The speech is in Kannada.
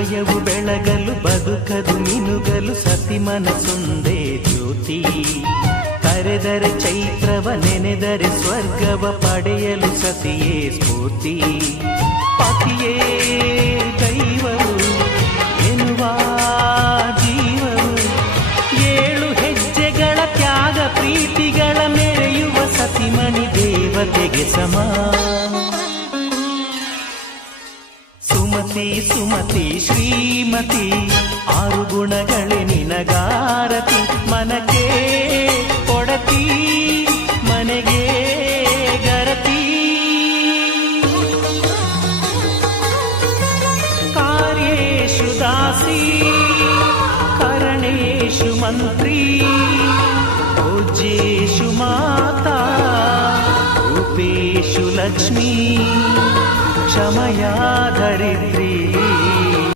ಹೃದಯವು ಬೆಳಗಲು ಬದುಕದು ಮಿನುಗಲು ಸತಿ ಮನಸೊಂದೇ ಜ್ಯೋತಿ. ಕರೆದರೆ ಚೈತ್ರವ ನೆನೆದರೆ ಸ್ವರ್ಗವ ಪಡೆಯಲು ಸತಿಯೇ ಸ್ಫೂರ್ತಿ. ಪತಿಯೇ ದೈವವು ಎನ್ನುವ ಜೀವವು, 7 ಹೆಜ್ಜೆಗಳ ತ್ಯಾಗ ಪ್ರೀತಿಗಳ ಮೆರೆಯುವ ಸತಿಮಣಿ ದೇವತೆಗೆ ಸಮ. ಸುಮತಿ ಸುಮತಿ ಶ್ರೀಮತಿ 6 ಗುಣಗಳೇ ನಿನಗಾರತಿ. ಮನಕ್ಕೆ ಕೊಡತಿ ಮನೆಗೆ ಗರತಿ. ಕಾರ್ಯೇಷು ದಾಸಿ ಕರಣೇಷು ಮಂತ್ರಿ. ಪೂಜ್ಯೇಷು ಮಾತಾ ರೂಪೇಷು ಲಕ್ಷ್ಮೀ. ಕ್ಷಮಯಾ ಧರಿತ್ರಿ